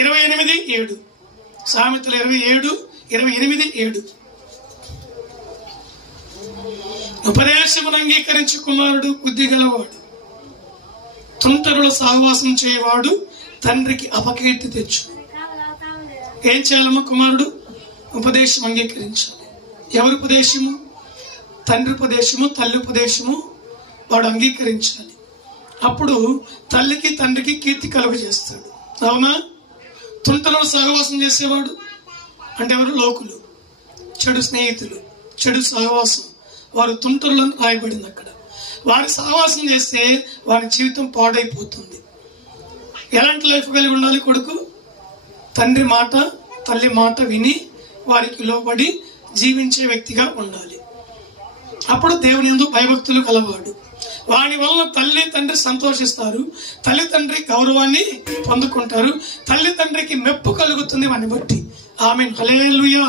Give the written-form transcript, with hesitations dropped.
28:7 సామెతలు 27:28 ఉపదేశమును అంగీకరించి కుమారుడు బుద్ధి గలవాడు, తుంటరుల సహవాసం చేయవాడు తండ్రికి అపకీర్తి తెచ్చు. ఏం చేయాలమ్మా? కుమారుడు ఉపదేశం అంగీకరించాలి. ఎవరి ఉపదేశము? తండ్రి ఉపదేశము, తల్లి ఉపదేశము వాడు అంగీకరించాలి. అప్పుడు తల్లికి తండ్రికి కీర్తి కలుగజేస్తాడు. అవునా? తుంటరుల సహవాసం చేసేవాడు అంటే ఎవరు? లోకులు, చెడు స్నేహితులు, చెడు సహవాసం, వారు తుంటరులను రాయబడింది అక్కడ. వారి సహవాసం చేస్తే వారి జీవితం పాడైపోతుంది. ఎలాంటి లైఫ్ కలిగి ఉండాలి కొడుకు? తండ్రి మాట, తల్లి మాట విని వారికి లోబడి జీవించే వ్యక్తిగా ఉండాలి. అప్పుడు దేవుని యందు భయభక్తులు కలవాడు. వాని వలన తల్లి తండ్రి సంతోషిస్తారు, తల్లి తండ్రి గౌరవాన్ని పొందుకుంటారు, తల్లి తండ్రికి మెప్పు కలుగుతుంది వాని బట్టి. ఆమేన్. హల్లెలూయా.